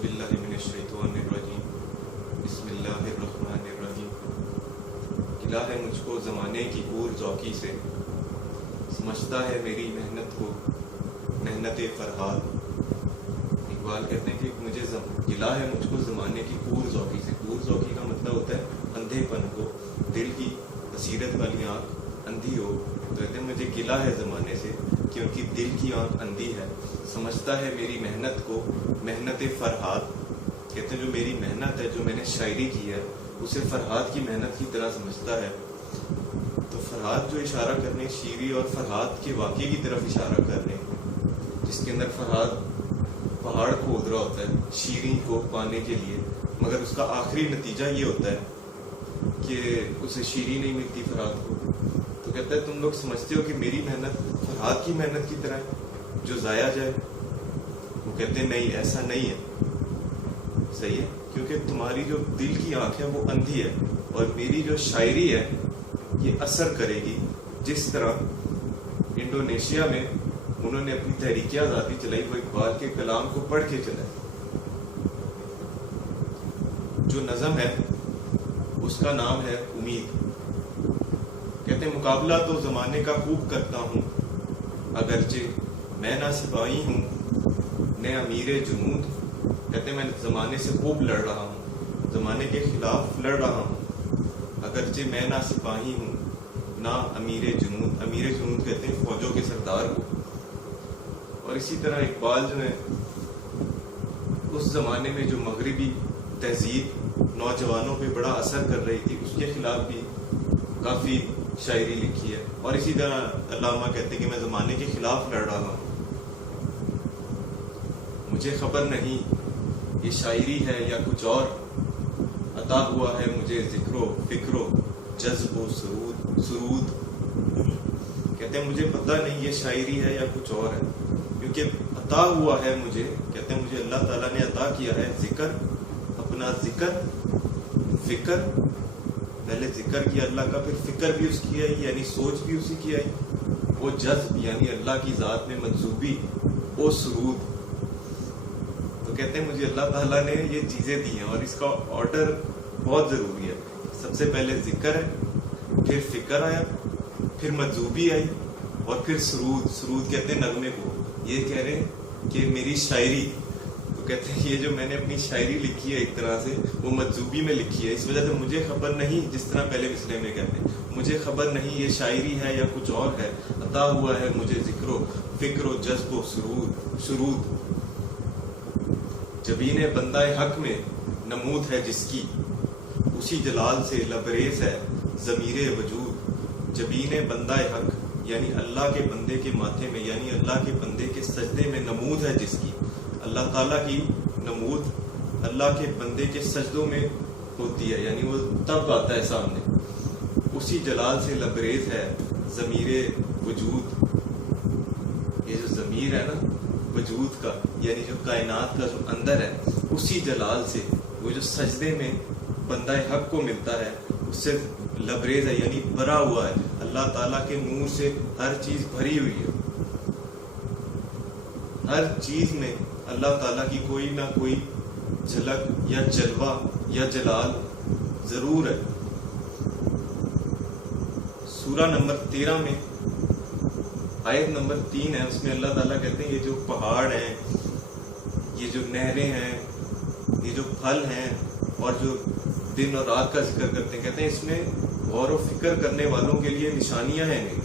बिल्लाहि मिनश्शैतानिर्रजीम बिस्मिल्लाहिर्रहमानिर्रहीम। गिला है मुझको ज़माने की कूर ज़ौकी से, समझता है मेरी मेहनत को मेहनत फरहाद। इकबाल कहते हैं कि मुझे गिला है मुझको ज़माने की कूर ज़ौकी से। कूर ज़ौकी का मतलब होता है अंधेपन को, दिल की बसीरत वाली आँख अंधी हो। तो कहते हैं मुझे गिला है ज़माने से क्योंकि दिल की आँख अंधी है। समझता है मेरी मेहनत को मेहनत फरहाद। कहते हैं जो मेरी मेहनत है, जो मैंने शायरी की है, उसे फरहाद की मेहनत की तरह समझता है। तो फरहाद जो इशारा करने, शीरी और फरहाद के वाक़े की तरफ इशारा कर रहे हैं, जिसके अंदर फरहाद पहाड़ को खोद रहा होता है शीरी को पाने के लिए, मगर उसका आखिरी नतीजा ये होता है कि उसे शीरी नहीं मिलती फरहाद को। तो कहता है तुम लोग समझते हो कि मेरी मेहनत फरहाद की मेहनत की तरह है जो ज़ाया जाए। वो कहते हैं नहीं, ऐसा नहीं है। सही है, क्योंकि तुम्हारी जो दिल की आंख है वो अंधी है, और मेरी जो शायरी है ये असर करेगी। जिस तरह इंडोनेशिया में उन्होंने अपनी तहरीक आज़ादी चलाई, वो इकबाल के कलाम को पढ़ के चलाई। जो नज़म है उसका नाम है उम्मीद। कहते हैं मुकाबला तो ज़माने का खूब करता हूँ, अगरचे मैं ना सिपाही हूँ न अमीर जुनूद। कहते हैं मैं ज़माने से खूब लड़ रहा हूँ, ज़माने के खिलाफ लड़ रहा हूँ, अगरचे मैं ना सिपाही हूँ ना अमीर जुनूद। अमीर जुनूद कहते हैं फौजों के सरदार को। और इसी तरह इकबाल जो है उस ज़माने में जो मगरिबी तहजीब नौजवानों पे बड़ा असर कर रही थी, उसके खिलाफ भी काफ़ी शायरी लिखी है। और इसी तरह अल्लामा कहते हैं कि मैं ज़माने के खिलाफ लड़ रहा हूँ। मुझे खबर नहीं ये शायरी है या कुछ और, अता हुआ है मुझे ज़िक्रो फ़िक्रो जज्बो सुरूद। कहते हैं मुझे पता नहीं ये शायरी है या कुछ और है, क्योंकि अता हुआ है मुझे, कहते हैं मुझे अल्लाह ताला ने अता किया है ज़िक्र, अपना ज़िक्र फ़िक्र। पहले ज़िक्र किया अल्लाह का, फिर फ़िक्र भी उसकी आई, यानी सोच भी उसी की आई। वो जज्ब यानी अल्लाह की ज़ात में मंसूबी, वो सुरूद। तो कहते हैं मुझे अल्लाह ताला ने ये चीज़ें दी हैं, और इसका ऑर्डर बहुत ज़रूरी है। सबसे पहले ज़िक्र है, फिर फ़िक्र आया, फिर मंसूबी आई, और फिर सुरूद। सुरूद कहते हैं नगमे को। ये कह रहे हैं कि मेरी शायरी, तो कहते हैं ये जो मैंने अपनी शायरी लिखी है एक तरह से वो मंसूबी में लिखी है। इस वजह से मुझे खबर नहीं, जिस तरह पहले मिसरे में कहते हैं मुझे खबर नहीं ये शायरी है या कुछ और है, अता हुआ है मुझे ज़िक्रो फ़िक्रो जज्बो शुरूद। जबीने बंदाए हक में नमूद है जिसकी, उसी जलाल से लबरेज है ज़मीरे वजूद। जबीने बंदाए हक यानी अल्लाह के बंदे के माथे में, यानी अल्लाह के बंदे के सजदे में नमूद है जिसकी। अल्लाह ताला की नमूद अल्लाह के बंदे के सजदों में होती है, यानी वो तब आता है सामने। उसी जलाल से लबरेज है ज़मीरे वजूद। ये जो ज़मीर है ना वजूद का, यानी जो कायनात का जो अंदर है, उसी जलाल से वो जो सजदे में बंदाए हक को मिलता है, उससे लबरेज है यानी भरा हुआ है। अल्लाह ताला के नूर से हर चीज़ भरी हुई है। हर चीज़ में अल्लाह ताला की कोई ना कोई झलक या जलवा या जलाल ज़रूर है। सूरा नंबर 13 में आयत नंबर 3 है, उसमें अल्लाह ताला कहते हैं ये जो पहाड़ हैं, ये जो नहरें हैं, ये जो फल हैं, और जो दिन और रात का जिक्र करते हैं, कहते हैं इसमें गौर और फिक्र करने वालों के लिए निशानियां हैं। नहीं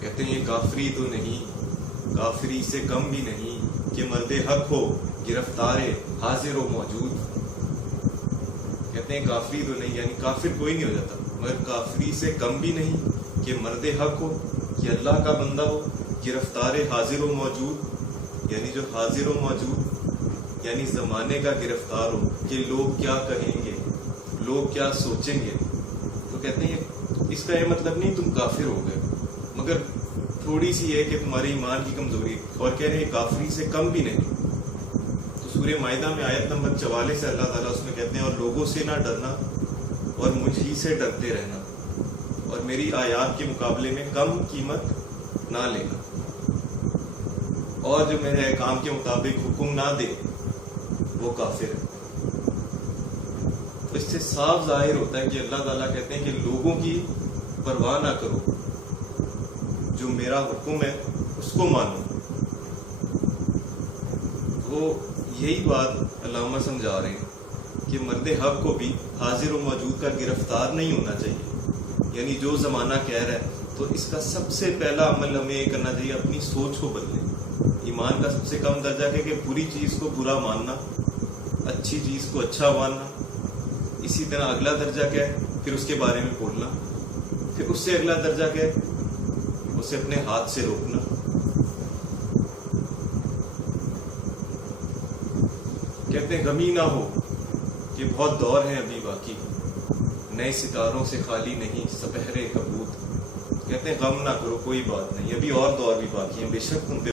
कहते हैं ये काफरी तो नहीं, काफरी से कम भी नहीं कि मर्दे हक हो गिरफ्तारे हाजिर व मौजूद। कहते हैं काफरी तो नहीं, यानी काफिर कोई नहीं हो जाता, मगर काफरी से कम भी नहीं कि मर्दे हक हो, कि अल्लाह का बंदा हो, गिरफ्तारे हाजिर व मौजूद, यानी जो हाजिर व मौजूद यानी ज़माने का गिरफ्तार हो कि लोग क्या कहेंगे, लोग क्या सोचेंगे। तो कहते हैं इसका ये मतलब नहीं तुम काफिर हो गए, मगर थोड़ी सी है कि तुम्हारे ईमान की कमजोरी, और कह रहे हैं काफरी से कम भी नहीं। तो सूरह माइदा में आयत नंबर 44 से अल्लाह ताला उसमें कहते हैं और लोगों से ना डरना और मुझ ही से डरते रहना, और मेरी आयात के मुकाबले में कम कीमत ना लेना। اور جو میرے کام کے مطابق حکم نہ دے وہ کافر ہے. تو اس سے صاف ظاہر ہوتا ہے کہ اللہ تعالیٰ کہتے ہیں کہ لوگوں کی پرواہ نہ کرو، جو میرا حکم ہے اس کو مانو. وہ یہی بات علامہ سمجھا رہے ہیں کہ مرد حق کو بھی حاضر و موجود کا گرفتار نہیں ہونا چاہیے. یعنی جو زمانہ کہہ رہا ہے تو اس کا سب سے پہلا عمل ہمیں یہ کرنا چاہیے، اپنی سوچ کو بدلیں. ایمان کا سب سے کم درجہ ہے کہ بری چیز کو برا ماننا، اچھی چیز کو اچھا ماننا. اسی طرح اگلا درجہ کیا ہے، پھر اس کے بارے میں بولنا. پھر اس سے اگلا درجہ کیا ہے، اسے اپنے ہاتھ سے روکنا. کہتے ہیں غمی نہ ہو کہ بہت دور ہیں ابھی باقی، نئے ستاروں سے خالی نہیں سپہرے کبوت. کہتے ہیں غم نہ کرو، کوئی بات نہیں، ابھی اور دور بھی باقی ہیں، بے شک تم پہ